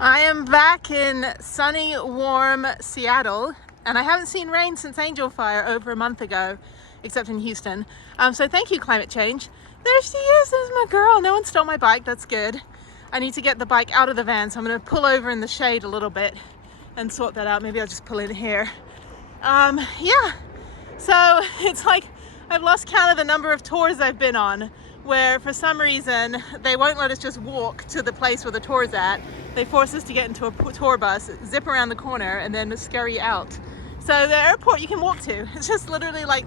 I am back in sunny, warm Seattle, and I haven't seen rain since Angel Fire over a month ago, except in Houston. So thank you, climate change. There she is, there's my girl. No one stole my bike, that's good. I need to get the bike out of the van, so I'm gonna pull over in the shade a little bit and sort that out. Maybe I'll just pull in here. Yeah, so it's like I've lost count of the number of tours I've been on, where for some reason they won't let us just walk to the place where the tour's at. They force us to get into a tour bus, zip around the corner, and then scurry out. So the airport you can walk to. It's just literally like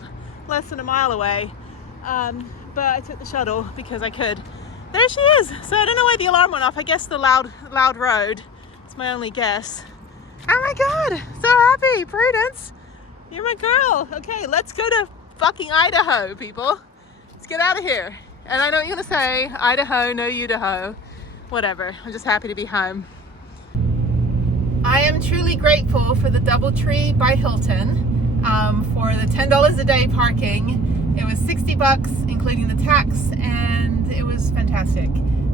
less than a mile away. But I took the shuttle because I could. There she is. So I don't know why the alarm went off. I guess the loud road. It's my only guess. Oh my God, so happy, Prudence. You're my girl. Okay, let's go to fucking Idaho, people. Let's get out of here. And I know what you're gonna say, Idaho, no Idaho. Whatever, I'm just happy to be home. I am truly grateful for the DoubleTree by Hilton for the $10 a day parking. It was $60 including the tax, and it was fantastic.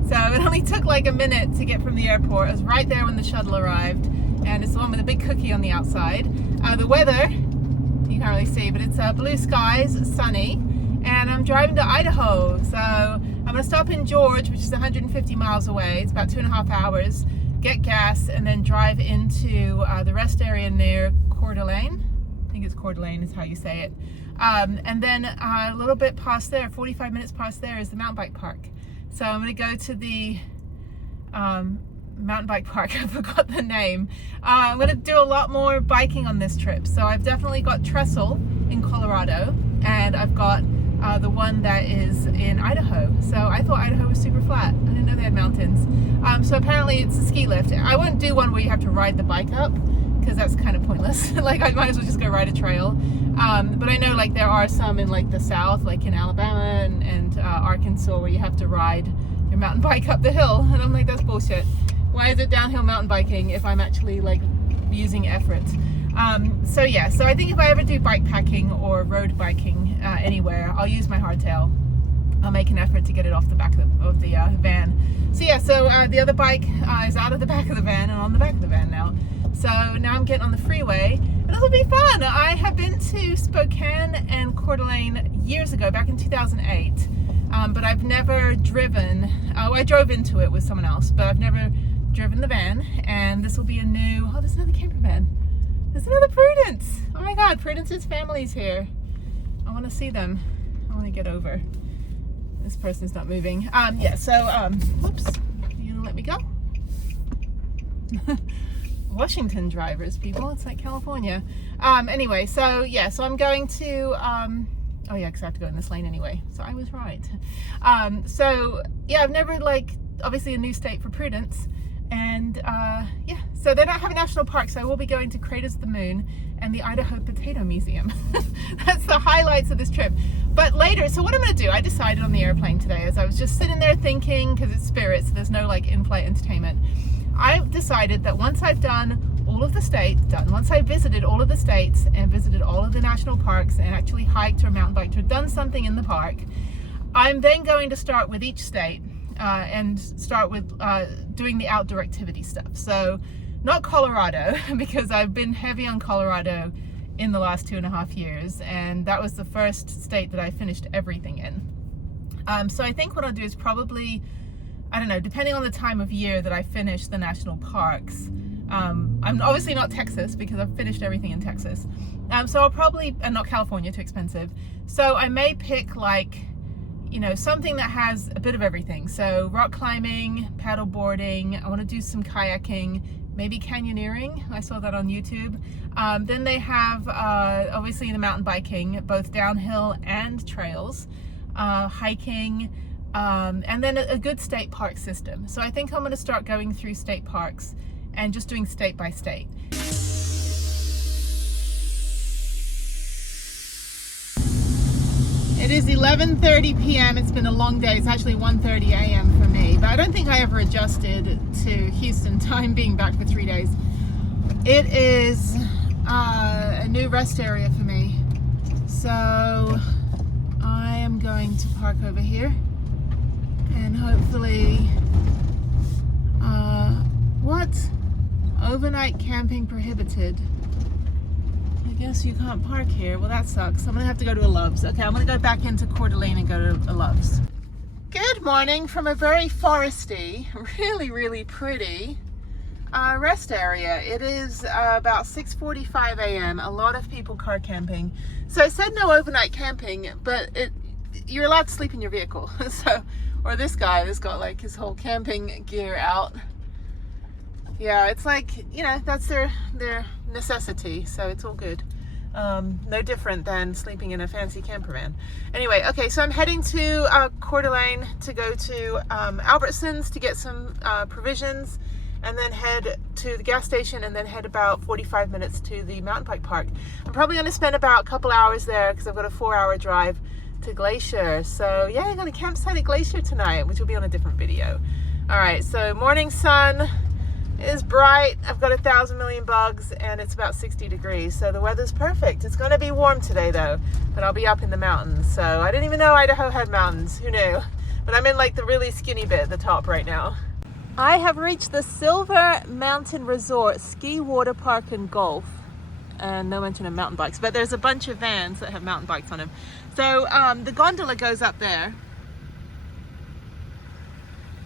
So it only took like a minute to get from the airport. It was right there when the shuttle arrived, and it's the one with a big cookie on the outside. The weather, you can't really see, but it's blue skies, sunny. And I'm driving to Idaho, so I'm gonna stop in George, which is 150 miles away. It's about 2.5 hours, get gas, and then drive into the rest area near Coeur d'Alene. I think it's Coeur d'Alene is how you say it. And then a little bit past there, 45 minutes past there, is the mountain bike park. So I'm gonna go to the mountain bike park. I forgot the name. I'm gonna do a lot more biking on this trip. So I've definitely got Trestle in Colorado, and I've got the one that is in Idaho. So I thought Idaho was super flat. I didn't know they had mountains. So apparently it's a ski lift. I won't do one where you have to ride the bike up, because that's kind of pointless. Like I might as well just go ride a trail. But I know like there are some in like the south, like in Alabama and Arkansas, where you have to ride your mountain bike up the hill. And I'm like, that's bullshit. Why is it downhill mountain biking if I'm actually like using effort? So yeah, so I think if I ever do bike packing or road biking anywhere, I'll use my hardtail. I'll make an effort to get it off the back of the van. So yeah, so the other bike is out of the back of the van and on the back of the van now. So now I'm getting on the freeway, and this will be fun. I have been to Spokane and Coeur d'Alene years ago, back in 2008, but I've never driven. I drove into it with someone else, but I've never driven the van, and this will be a new, oh, there's another camper van. There's another Prudence. Oh my God, Prudence's family's here. I want to see them. I want to get over. This person's not moving. Yeah, so, whoops. You gonna let me go? Washington drivers, people. It's like California. Anyway, so yeah, so I'm going to, oh yeah, because I have to go in this lane anyway. So I was right. So yeah, I've never like, obviously a new state for Prudence. And yeah, so they don't have a national park, so I will be going to Craters of the Moon and the Idaho Potato Museum. That's the highlights of this trip. But later, so what I'm going to do, I decided on the airplane today, as I was just sitting there thinking, because it's Spirit, so there's no like in-flight entertainment. I've decided that once I've done all of the states, once I've visited all of the states and visited all of the national parks and actually hiked or mountain biked or done something in the park, I'm then going to start with each state. And start with doing the outdoor activity stuff. So not Colorado, because I've been heavy on Colorado in the last 2.5 years, and that was the first state that I finished everything in. So I think what I'll do is probably, I don't know, depending on the time of year that I finish the national parks. I'm obviously not Texas, because I've finished everything in Texas. So I'll probably, and not California, too expensive. So I may pick like, you know, something that has a bit of everything. So rock climbing, paddle boarding, I want to do some kayaking, maybe canyoneering. I saw that on YouTube. Then they have obviously the mountain biking, both downhill and trails, hiking, and then a good state park system. So I think I'm going to start going through state parks and just doing state by state. It is 11:30 p.m. It's been a long day. It's actually 1:30 a.m. for me, but I don't think I ever adjusted to Houston time being back for 3 days. It is a new rest area for me. So I am going to park over here and hopefully what? Overnight camping prohibited. I guess you can't park here. Well, that sucks. I'm gonna have to go to a Love's. Okay, I'm gonna go back into Coeur d'Alene and go to a Love's. Good morning from a very foresty, really pretty rest area. It is about 6:45 a.m. A lot of people car camping. So it said no overnight camping, but you're allowed to sleep in your vehicle. So, or this guy has got like his whole camping gear out. Yeah, it's like, you know, that's their necessity, so it's all good. No different than sleeping in a fancy camper van. Anyway, okay, so I'm heading to Coeur d'Alene to go to Albertsons to get some provisions, and then head to the gas station, and then head about 45 minutes to the mountain bike park. I'm probably going to spend about a couple hours there because I've got a 4-hour drive to Glacier. So yeah, I'm going to campsite at Glacier tonight, which will be on a different video. All right, so morning sun is bright. I've got 1,000 million bugs, and it's about 60 degrees, so the weather's perfect. It's going to be warm today though, but I'll be up in the mountains. So I didn't even know Idaho had mountains. Who knew? But I'm in like the really skinny bit at the top right now. I have reached the Silver Mountain Resort Ski, Water Park and Golf, and no mention of mountain bikes, but there's a bunch of vans that have mountain bikes on them. So the gondola goes up there.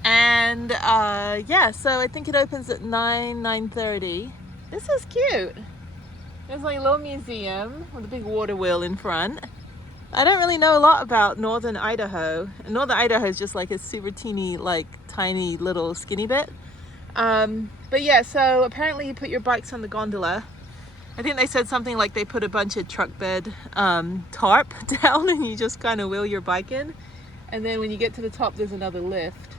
And yeah, so I think it opens at 9:30. This is cute. There's like a little museum with a big water wheel in front. I don't really know a lot about northern Idaho. Northern Idaho is just like a super teeny, like tiny little skinny bit. But yeah, so apparently you put your bikes on the gondola. I think they said something like they put a bunch of truck bed tarp down, and you just kind of wheel your bike in. And then when you get to the top, there's another lift.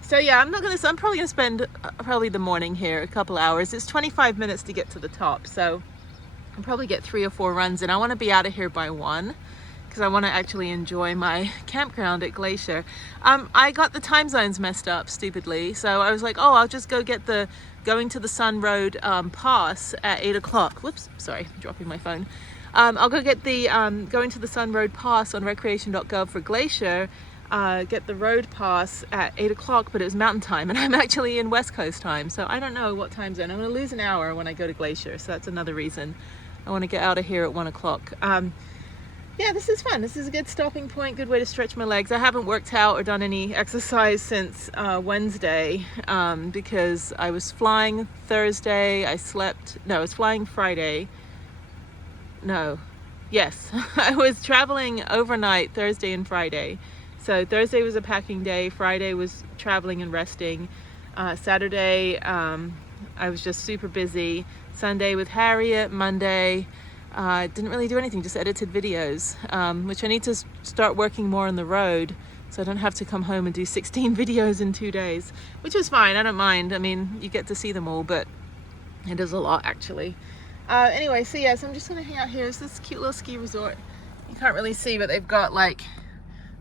So yeah, I'm probably gonna spend probably the morning here, a couple hours. It's 25 minutes to get to the top, so I'll probably get 3 or 4 runs, and I want to be out of here by 1 because I want to actually enjoy my campground at Glacier. I got the time zones messed up stupidly, so I was like, oh, I'll just go get the Going to the Sun Road pass at 8 o'clock. Whoops, sorry, I'm dropping my phone. I'll go get the Going to the Sun Road pass on recreation.gov for Glacier. Get the road pass at 8 o'clock, but it was mountain time, and I'm actually in West Coast time, so I don't know what time zone. I'm going to lose an hour when I go to Glacier, so that's another reason I want to get out of here at 1 o'clock. Yeah, this is fun. This is a good stopping point, good way to stretch my legs. I haven't worked out or done any exercise since Wednesday because I was flying Thursday. I was flying Friday. Yes, I was traveling overnight Thursday and Friday. So Thursday was a packing day, Friday was traveling and resting, Saturday I was just super busy, Sunday with Harriet, Monday didn't really do anything, just edited videos, which I need to start working more on the road so I don't have to come home and do 16 videos in 2 days, which is fine, I don't mind. I mean, you get to see them all, but it is a lot actually. Anyway, so yeah, so I'm just gonna hang out here. It's this cute little ski resort. You can't really see, but they've got like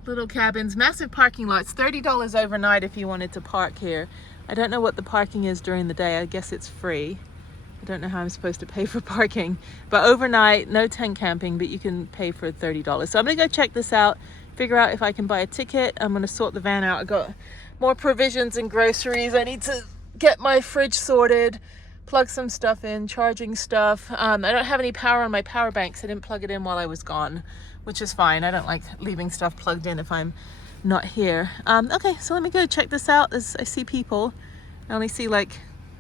little cabins, massive parking lots, $30 overnight if you wanted to park here. I don't know what the parking is during the day. I guess it's free. I don't know how I'm supposed to pay for parking, but overnight, no tent camping, but you can pay for $30. So I'm gonna go check this out, figure out if I can buy a ticket. I'm gonna sort the van out. I got more provisions and groceries. I need to get my fridge sorted, plug some stuff in, charging stuff. I don't have any power on my power bank, so I didn't plug it in while I was gone, which is fine. I don't like leaving stuff plugged in if I'm not here. Okay, so let me go check this out. I see people. I only see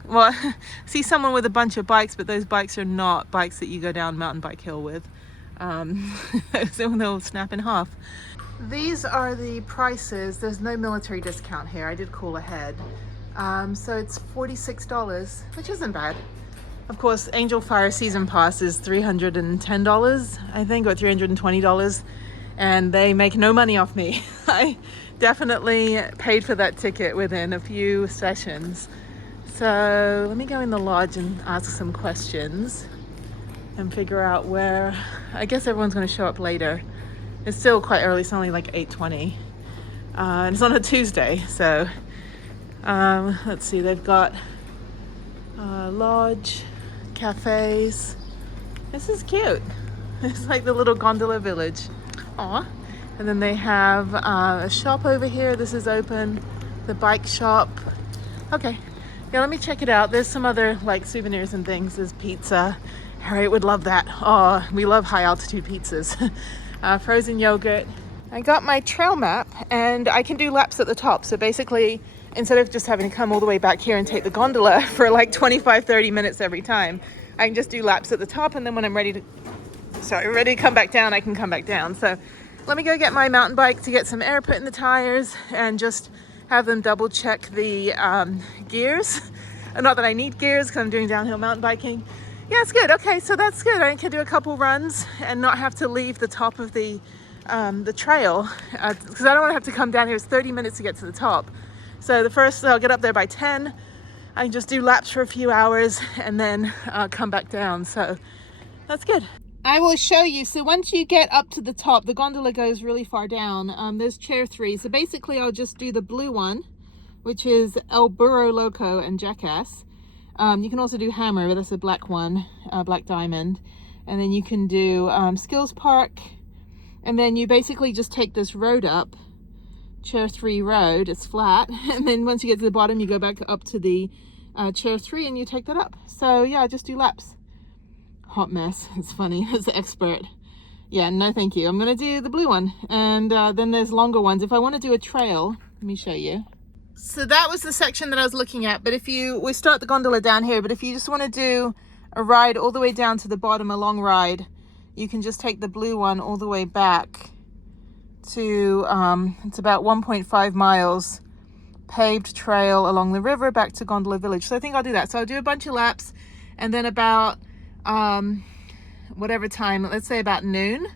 I see someone with a bunch of bikes, but those bikes are not bikes that you go down Mountain Bike Hill with. So they'll snap in half. These are the prices. There's no military discount here. I did call ahead. So it's $46, which isn't bad. Of course, Angel Fire Season Pass is $310, I think, or $320, and they make no money off me. I definitely paid for that ticket within a few sessions. So let me go in the lodge and ask some questions and figure out where. I guess everyone's going to show up later. It's still quite early. It's only like 8:20, and it's on a Tuesday. So let's see. They've got lodge, cafes. This is cute. It's like the little gondola village. Aw. And then they have a shop over here. This is open. The bike shop. Okay. Yeah, let me check it out. There's some other like souvenirs and things. There's pizza. Harriet would love that. Oh, we love high altitude pizzas. Frozen yogurt. I got my trail map and I can do laps at the top. So basically, instead of just having to come all the way back here and take the gondola for like 25-30 minutes every time, I can just do laps at the top, and then when I'm ready to come back down, I can come back down. So let me go get my mountain bike to get some air put in the tires and just have them double check the gears. Not that I need gears because I'm doing downhill mountain biking. Yeah, it's good. Okay, so that's good. I can do a couple runs and not have to leave the top of the trail because I don't want to have to come down here. It's 30 minutes to get to the top. So I'll get up there by 10. I can just do laps for a few hours and then come back down. So that's good. I will show you. So once you get up to the top, the gondola goes really far down. There's chair 3. So basically I'll just do the blue one, which is El Burro Loco and Jackass. You can also do Hammer, but that's a black one, Black Diamond. And then you can do Skills Park. And then you basically just take this road up, chair 3 road, it's flat. And then once you get to the bottom, you go back up to the chair 3 and you take that up. So yeah, just do laps. Hot mess. It's funny. It's expert. Yeah, no thank you. I'm gonna do the blue one, and then there's longer ones. If I want to do a trail, let me show you. So that was the section that I was looking at, but we start the gondola down here, but if you just want to do a ride all the way down to the bottom, a long ride, you can just take the blue one all the way back to it's about 1.5 miles paved trail along the river back to Gondola Village. So I think I'll do that. So I'll do a bunch of laps, and then about whatever time, let's say about noon,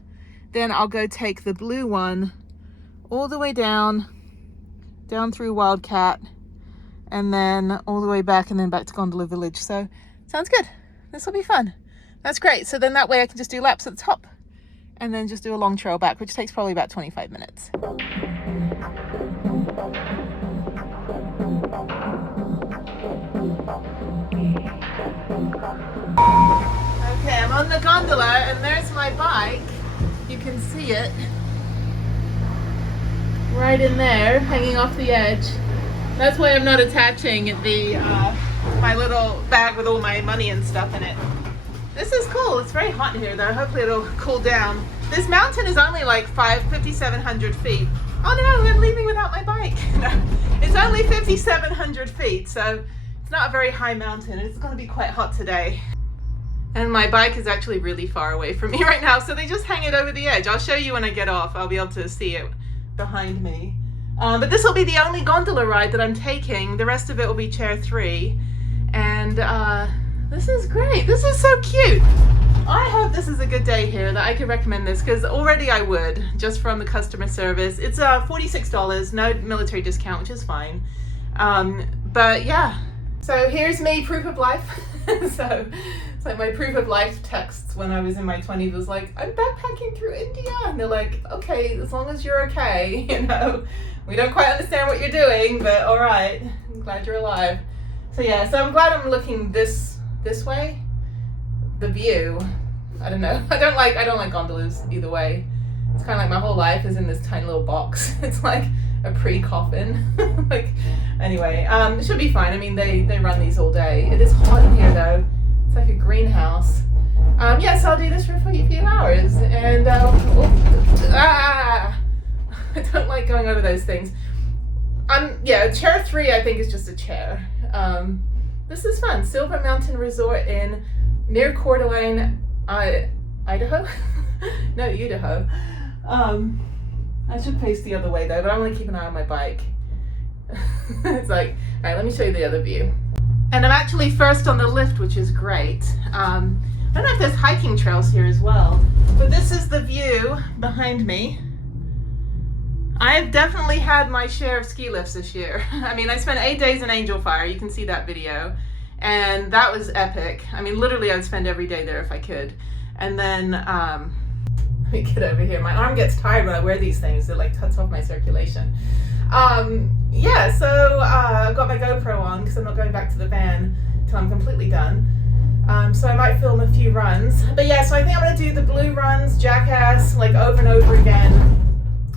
then I'll go take the blue one all the way down through Wildcat, and then all the way back, and then back to Gondola Village. So sounds good. This will be fun. That's great. So then that way I can just do laps at the top and then just do a long trail back, which takes probably about 25 minutes. Okay, I'm on the gondola and there's my bike. You can see it right in there, hanging off the edge. That's why I'm not attaching the my little bag with all my money and stuff in it. This is cool. It's very hot in here though. Hopefully it'll cool down. This mountain is only like 5,700 feet. Oh no, I'm leaving without my bike. No, it's only 5,700 feet, so it's not a very high mountain. It's going to be quite hot today. And my bike is actually really far away from me right now, so they just hang it over the edge. I'll show you when I get off. I'll be able to see it behind me. But this will be the only gondola ride that I'm taking. The rest of it will be chair 3. And this is great. This is so cute. I hope this is a good day here, that I could recommend this, because already I would, just from the customer service. It's $46, no military discount, which is fine. But yeah, so here's me, proof of life. So it's like my proof of life texts when I was in my 20s was like, I'm backpacking through India. And they're like, okay, as long as you're okay, you know, we don't quite understand what you're doing, but all right, I'm glad you're alive. So yeah, so I'm glad I'm looking this way. The view, I don't know. I don't like gondolas either way. It's kind of like my whole life is in this tiny little box. It's like a pre-coffin. Like, anyway, it should be fine. I mean, they run these all day. It is hot in here though. It's like a greenhouse. Yes, I'll do this for a few hours, and I don't like going over those things. Yeah, chair 3 I think is just a chair. This is fun. Silver Mountain Resort near Coeur d'Alene, Idaho? No, Idaho. I should face the other way though, but I want to keep an eye on my bike. It's like, all right, let me show you the other view. And I'm actually first on the lift, which is great. I don't know if there's hiking trails here as well, but this is the view behind me. I've definitely had my share of ski lifts this year. I mean, I spent 8 days in Angel Fire. You can see that video. And that was epic. I mean, literally, I would spend every day there if I could. And then, let me get over here. My arm gets tired when I wear these things. It like cuts off my circulation. Yeah, so I've got my GoPro on because I'm not going back to the van till I'm completely done. So I might film a few runs. But yeah, so I think I'm going to do the blue runs, Jackass, like over and over again.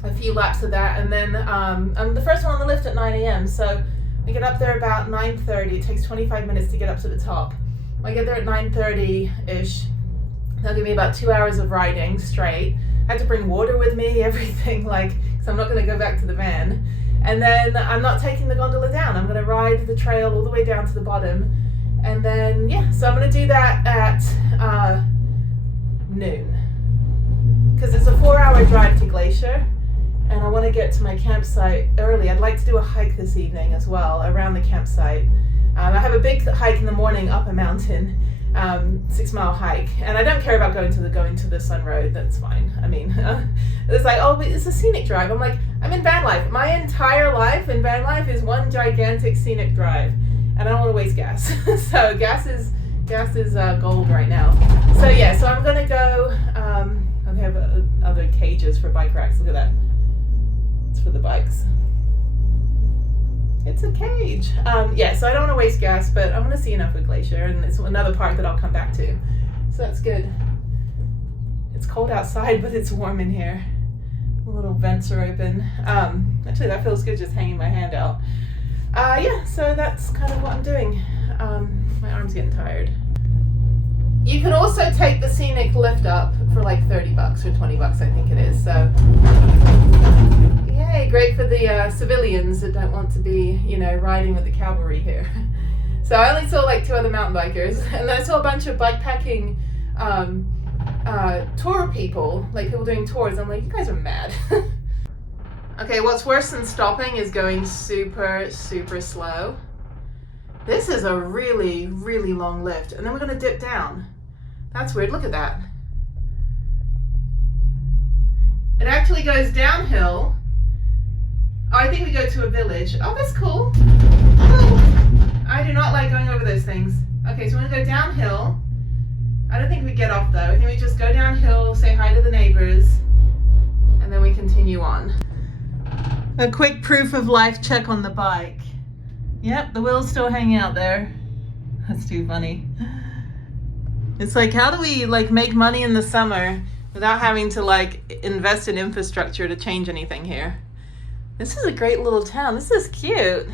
A few laps of that, and then the first one on the lift at 9 a.m. So I get up there about 9:30. It takes 25 minutes to get up to the top. When I get there at 9:30-ish, they'll give me about 2 hours of riding straight. I had to bring water with me, everything, like, because I'm not going to go back to the van. And then I'm not taking the gondola down. I'm going to ride the trail all the way down to the bottom. And then, yeah, so I'm going to do that at noon. Because it's a 4-hour drive to Glacier. And I want to get to my campsite early. I'd like to do a hike this evening as well around the campsite. I have a big hike in the morning up a mountain, 6-mile hike, and I don't care about going to the Sun Road. That's fine. I mean, it's like, oh, but it's a scenic drive. I'm like, I'm in Vanlife. My entire life in Vanlife is one gigantic scenic drive, and I don't want to waste gas. So gas is gold right now. So yeah, so I'm gonna go. They have other cages for bike racks. Look at that. It's for the bikes. It's a cage. Yeah, so I don't want to waste gas, but I'm going to see enough with Glacier, and it's another park that I'll come back to. So that's good. It's cold outside, but it's warm in here. The little vents are open. Actually, that feels good just hanging my hand out. Yeah, so that's kind of what I'm doing. My arm's getting tired. You can also take the scenic lift up for like $30 or $20, I think it is. So, yay, great for the civilians that don't want to be, you know, riding with the cavalry here. So I only saw like 2 other mountain bikers, and then I saw a bunch of bikepacking tour people, like people doing tours. I'm like, you guys are mad. Okay, what's worse than stopping is going super, super slow. This is a really, really long lift, and then we're gonna dip down. That's weird, look at that. It actually goes downhill. Oh, I think we go to a village. Oh, that's cool. Cool. I do not like going over those things. Okay, so we're gonna go downhill. I don't think we get off though. I think we just go downhill, say hi to the neighbors, and then we continue on. A quick proof of life check on the bike. Yep, the wheel's still hanging out there. That's too funny. It's like, how do we like make money in the summer without having to like invest in infrastructure to change anything here? This is a great little town. This is cute.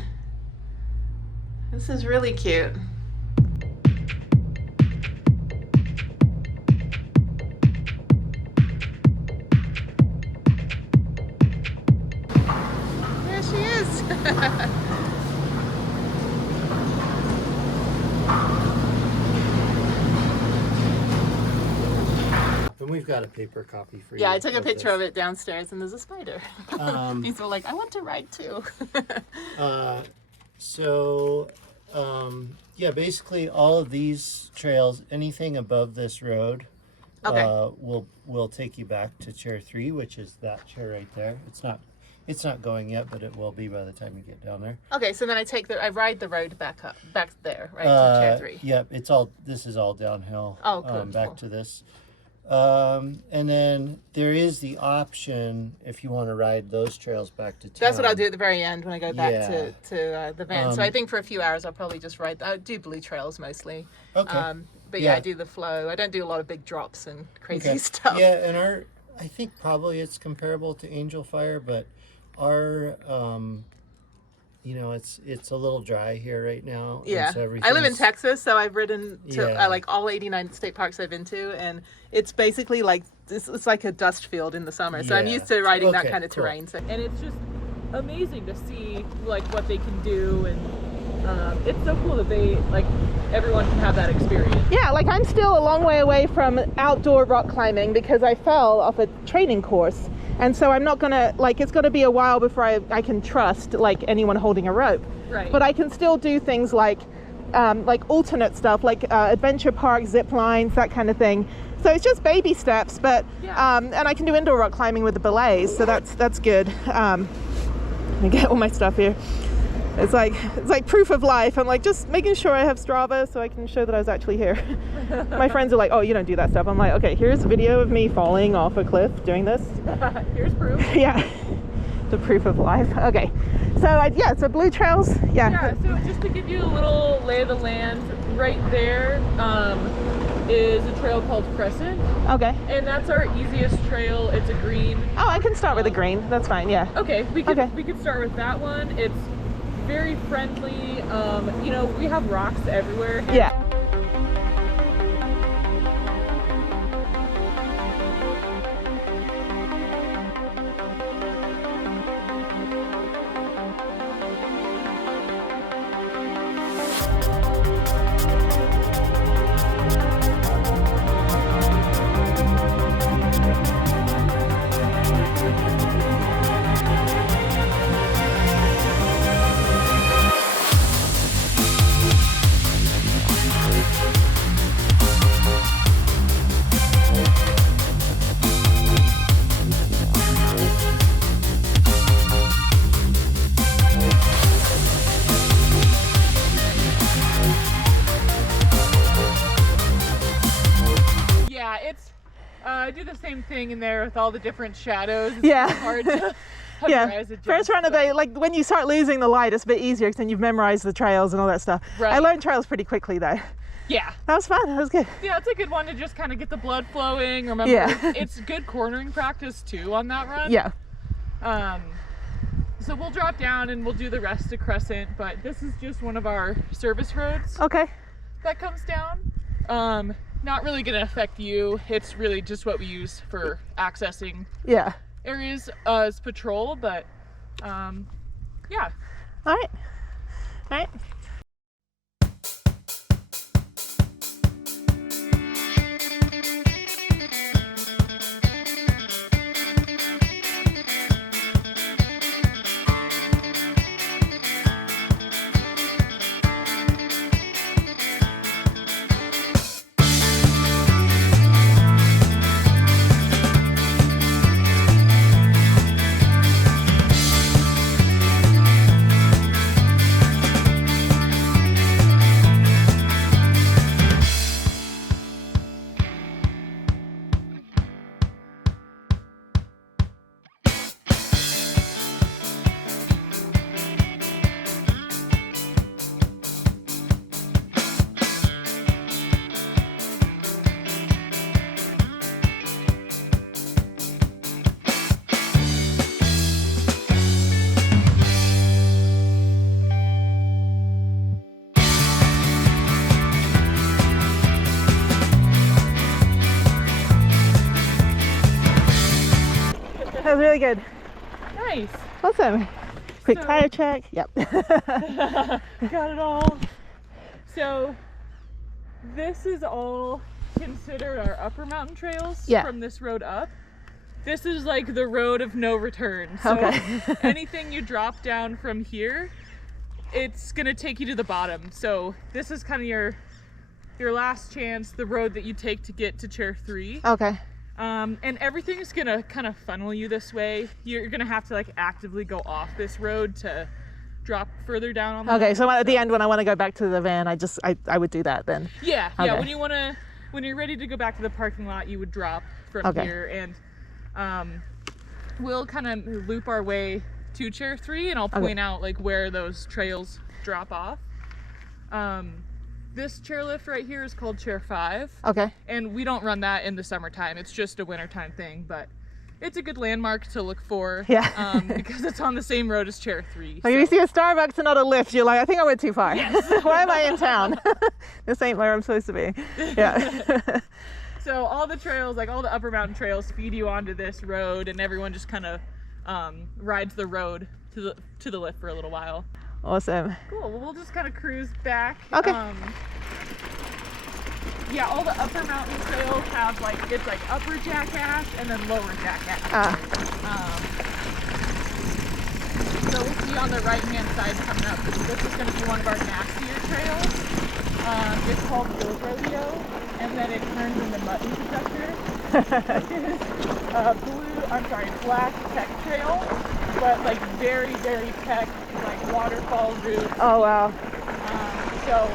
This is really cute. There she is. And we've got a paper copy for you. Yeah, I took a picture of it downstairs, and there's a spider. These were like, I want to ride too. Yeah, basically all of these trails, anything above this road, Okay. will take you back to chair 3, which is that chair right there. It's not going yet, but it will be by the time you get down there. Okay, so then I ride the road back there, right, to chair 3. Yep, this is all downhill. Oh, good. Back Cool. to this. And then there is the option if you want to ride those trails back to town. That's what I'll do at the very end when I go back Yeah. to the van. So I think for a few hours I'll probably just ride. I do blue trails mostly. Okay. But yeah, Yeah. I do the flow. I don't do a lot of big drops and crazy stuff. Yeah, and I think probably it's comparable to Angel Fire, but our it's a little dry here right now. Yeah, so I live in Texas, so I've ridden to Yeah. like all 89 state parks I've been to, and it's basically like it's like a dust field in the summer. So I'm Yeah. used to riding that Okay, kind of cool. terrain. So. And it's just amazing to see like what they can do, and it's so cool that everyone can have that experience. Yeah, like I'm still a long way away from outdoor rock climbing because I fell off a training course. And so I'm not gonna, it's gonna be a while before I can trust like anyone holding a rope. Right. But I can still do things like alternate stuff, like adventure park, zip lines, that kind of thing. So it's just baby steps, but, Yeah. and I can do indoor rock climbing with the belays, so that's good. Let me get all my stuff here. It's like proof of life. I'm like just making sure I have Strava so I can show that I was actually here. My friends are like, oh, you don't do that stuff. I'm like, okay, here's a video of me falling off a cliff doing this. Here's proof. Yeah, the proof of life. Okay, so so blue trails. Yeah, so just to give you a little lay of the land, right there is a trail called Crescent, Okay. and that's our easiest trail. It's a green. Oh, I can start with the green. That's fine. Yeah. Okay, we could start with that one. It's very friendly. You know, we have rocks everywhere. Yeah. Yeah, it's I do the same thing in there with all the different shadows. It's Yeah. hard to Yeah, memorize it. first run of the, like when you start losing the light, it's a bit easier because then you've memorized the trails and all that stuff. Right. I learned trails pretty quickly though. Yeah. That was fun, that was good. Yeah, it's a good one to just kind of get the blood flowing. Remember, Yeah. it's good cornering practice too on that run. Yeah. So we'll drop down and we'll do the rest of Crescent, but this is just one of our service roads Okay. that comes down. Not really gonna affect you. It's really just what we use for accessing Yeah. areas as patrol, but yeah. All right. All right. That was really good. Nice. Awesome. Quick So- tire check. Yep. Got it all. So this is all considered our upper mountain trails Yeah. from this road up. This is like the road of no return. So Okay. anything you drop down from here, it's gonna take you to the bottom. So this is kind of your last chance, the road that you take to get to Chair 3. Okay. And everything's gonna kind of funnel you this way. You're gonna have to like actively go off this road to drop further down on the Okay, so at the end when I want to go back to the van, I would do that then. Yeah, Okay. when you're ready to go back to the parking lot, you would drop from Okay. here, and we'll kind of loop our way to Chair 3, and I'll point out like where those trails drop off. This chairlift right here is called Chair 5, Okay. and we don't run that in the summertime. It's just a wintertime thing, but it's a good landmark to look for. Yeah. Because it's on the same road as Chair 3. Like if you see a Starbucks and not a lift, you're like, I think I went too far. Why am I in town? This ain't where I'm supposed to be. Yeah. So all the trails, like all the upper mountain trails, feed you onto this road, and everyone just kind of rides the road to the lift for a little while. Awesome. Cool. Well, we'll just kind of cruise back. Okay. Yeah, all the upper mountain trails have it's like upper jackass and then lower jackass. So we'll see on the right hand side coming up. This is going to be one of our nastier trails. It's called Hill Rodeo, and then it turns into Mutton Detector. Which is black tech trail, but like very, very tech, like waterfall routes. Oh wow. So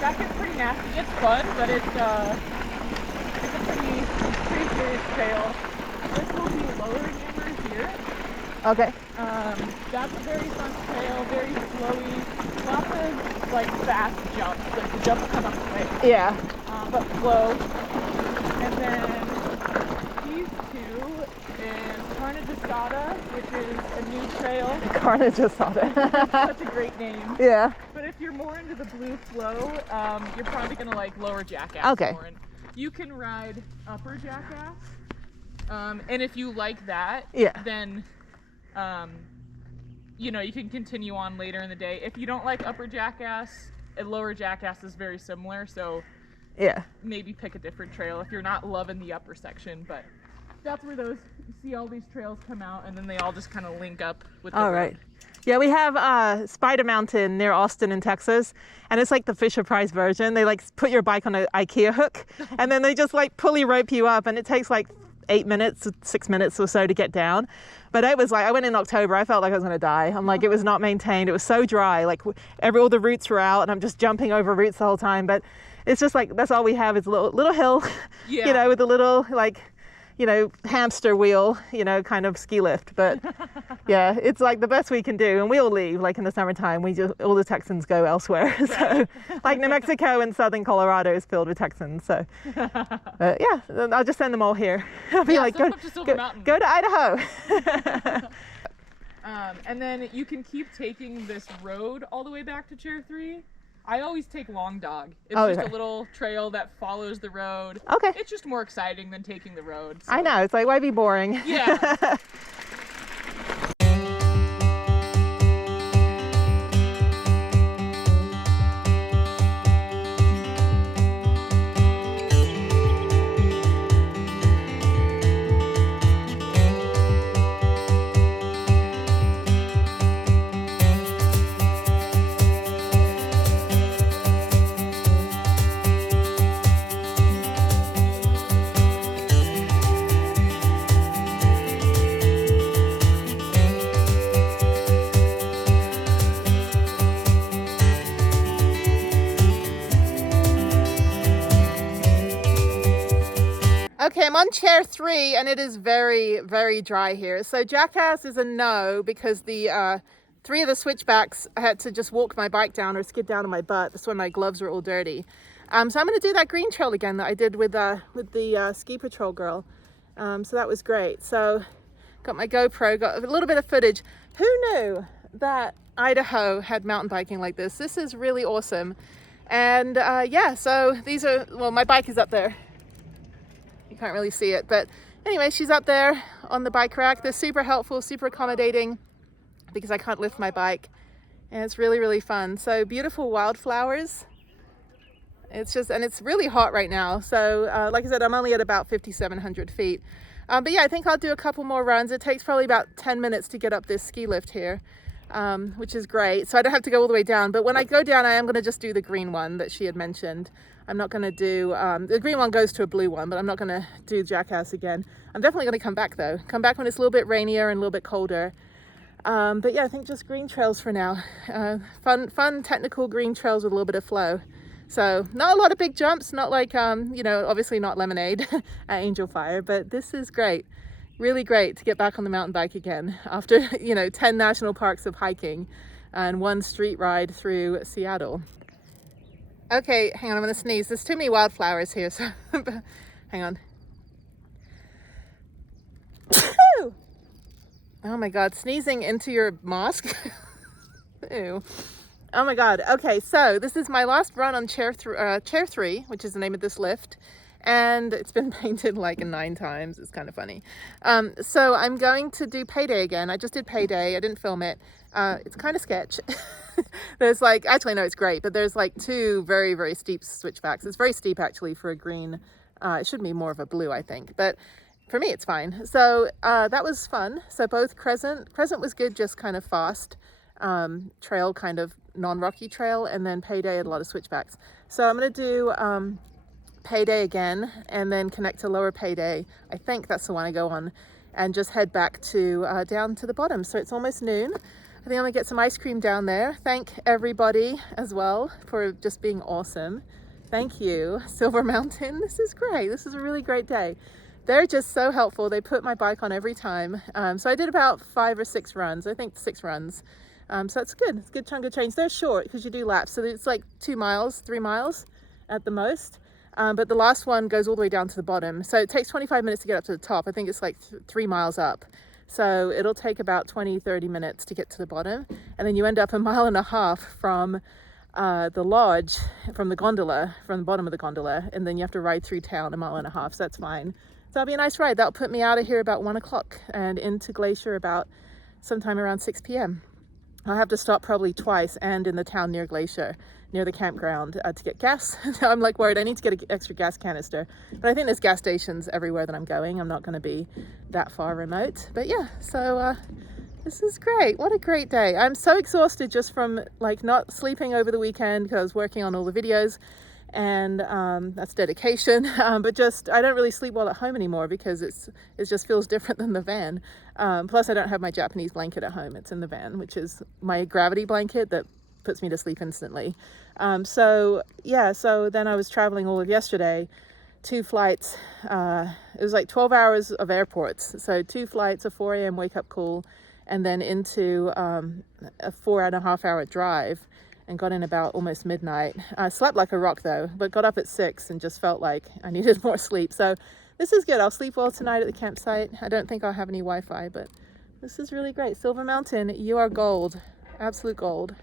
that gets pretty nasty. It's fun, but it's a pretty serious trail. This will be lower numbers here. Okay. That's a very fun trail, very flowy, lots of like fast jumps. Like the jumps come up quick, Yeah. but slow. And then these two is Carnage Asada, which is a new trail. Carnage Asada. Such a great name. Yeah. But if you're more into the blue flow, you're probably gonna like lower Jackass Okay. more. And you can ride upper Jackass, and if you like that, Yeah. then you know, you can continue on later in the day. If you don't like upper Jackass, lower Jackass is very similar, so Yeah. maybe pick a different trail if you're not loving the upper section. But that's where you see all these trails come out, and then they all just kind of link up with the All road. right. Yeah, we have Spider Mountain near Austin in Texas, and it's like the Fisher Price version. They like put your bike on an IKEA hook, and then they just like pulley rope you up, and it takes like 6 minutes or so to get down. But it was like, I went in October, I felt like I was gonna die. I'm like, it was not maintained. It was so dry, like all the roots were out, and I'm just jumping over roots the whole time. But it's just like, that's all we have is a little hill, Yeah. you know, with a little like, you know, hamster wheel, you know, kind of ski lift. But yeah, it's like the best we can do. And we all leave, like in the summertime, all the Texans go elsewhere. So like New Mexico and southern Colorado is filled with Texans. So yeah, I'll just send them all here. I'll be like, send them up to Silver Mountain. go to Idaho. And then you can keep taking this road all the way back to Chair 3. I always take Long Dog. It's just Okay. a little trail that follows the road. Okay. It's just more exciting than taking the road. So. I know, it's like, why be boring? Yeah. Okay, I'm on Chair 3, and it is very, very dry here. So Jackass is a no, because the 3 of the switchbacks, I had to just walk my bike down or skid down on my butt. That's when my gloves were all dirty. So I'm going to do that green trail again that I did with the ski patrol girl. So that was great. So got my GoPro, got a little bit of footage. Who knew that Idaho had mountain biking like this? This is really awesome. And yeah, so these are, well, my bike is up there. You can't really see it, but anyway, she's up there on the bike rack. They're super helpful, super accommodating, because I can't lift my bike, and it's really, really fun. So beautiful wildflowers. It's just, and it's really hot right now. So like I said, I'm only at about 5,700 feet. But yeah, I think I'll do a couple more runs. It takes probably about 10 minutes to get up this ski lift here, which is great. So I don't have to go all the way down, but when I go down, I am going to just do the green one that she had mentioned. I'm not going to do, the green one goes to a blue one, but I'm not going to do Jackass again. I'm definitely going to come back though. Come back when it's a little bit rainier and a little bit colder. But yeah, I think just green trails for now. Fun technical green trails with a little bit of flow. So not a lot of big jumps, not like, you know, obviously not Lemonade at Angel Fire, but this is great. Really great to get back on the mountain bike again after, you know, 10 national parks of hiking and 1 street ride through Seattle. Okay, hang on, I'm gonna sneeze. There's too many wildflowers here, so hang on. Oh my God, sneezing into your mask? Ew. Oh my God. Okay, so this is my last run on Chair 3, which is the name of this lift. And it's been painted like 9 times. It's kind of funny. So I'm going to do Payday again. I just did Payday. I didn't film it. It's kind of sketch. There's like, actually, no, it's great. But there's like 2 very, very steep switchbacks. It's very steep actually for a green. It should be more of a blue, I think. But for me, it's fine. So that was fun. So both Crescent was good, just kind of fast. Trail, kind of non-rocky trail. And then Payday had a lot of switchbacks. So I'm going to do Payday again and then connect to lower Payday. I think that's the one I go on, and just head back to down to the bottom. So it's almost noon. I think I'm gonna get some ice cream down there. Thank everybody as well for just being awesome. Thank you, Silver Mountain. This is great. This is a really great day. They're just so helpful. They put my bike on every time. So I did about 5 or 6 runs. I think 6 runs. So it's good. It's a good chunk of change. They're short because you do laps. So it's like 2 miles, 3 miles at the most. But the last one goes all the way down to the bottom. So it takes 25 minutes to get up to the top. I think it's like 3 miles up. So it'll take about 20-30 minutes to get to the bottom, and then you end up 1.5 miles from the lodge, from the gondola, from the bottom of the gondola, and then you have to ride through town 1.5 miles, so that's fine. So that'll be a nice ride. That'll put me out of here about 1 o'clock and into Glacier about sometime around 6 p.m. I'll have to stop probably twice and in the town near Glacier, near the campground, to get gas. I'm like worried I need to get an extra gas canister, but I think there's gas stations everywhere that I'm going. I'm not going to be that far remote, but yeah, so this is great. What a great day. I'm so exhausted just from like not sleeping over the weekend because I was working on all the videos, and that's dedication. But just I don't really sleep well at home anymore because it just feels different than the van. Plus I don't have my Japanese blanket at home. It's in the van, which is my gravity blanket that puts me to sleep instantly. So yeah, so then I was traveling all of yesterday, 2 flights. It was like 12 hours of airports. So 2 flights, a 4 a.m. wake up call, and then into a 4.5 hour drive, and got in about almost midnight. I slept like a rock though, but got up at 6 and just felt like I needed more sleep. So this is good. I'll sleep well tonight at the campsite. I don't think I'll have any Wi-Fi, but this is really great. Silver Mountain, you are gold. Absolute gold.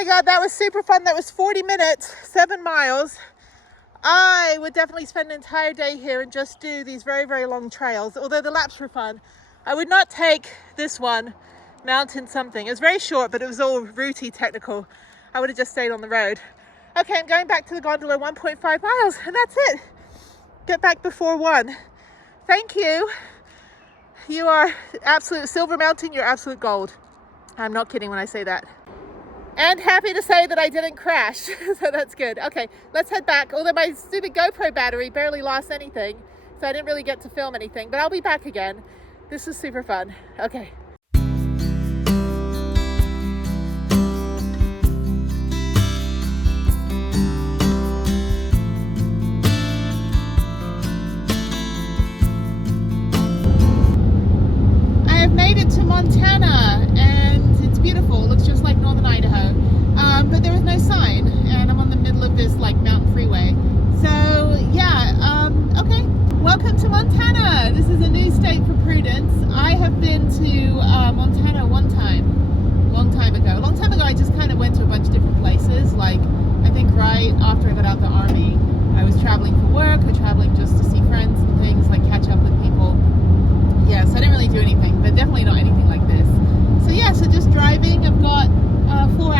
my God, that was super fun. That was 40 minutes, 7 miles. I would definitely spend an entire day here and just do these very, very long trails. Although the laps were fun, I would not take this one, mountain something. It was very short, but it was all rooty technical. I would have just stayed on the road. Okay, I'm going back to the gondola, 1.5 miles, and that's it. Get back before 1. Thank you. You are absolute Silver Mountain, you're absolute gold. I'm not kidding when I say that. And happy to say that I didn't crash, so that's good. Okay, let's head back. Although my stupid GoPro battery barely lost anything, so I didn't really get to film anything, but I'll be back again. This is super fun. Okay. I have made it to Montana, and it's beautiful. It looks just like northern Idaho, but there is no sign, and I'm on the middle of this like mountain freeway. So yeah, okay. Welcome to Montana. This is a new state for Prudence. I have been to Montana one time, long time ago. A long time ago, I just kind of went to a bunch of different places. Like I think right after I got out of the army, I was traveling for work or traveling just to see friends and things, like catch up with people. Yeah, so I didn't really do anything, but definitely not anything like this. So yeah, so just driving. I've got 4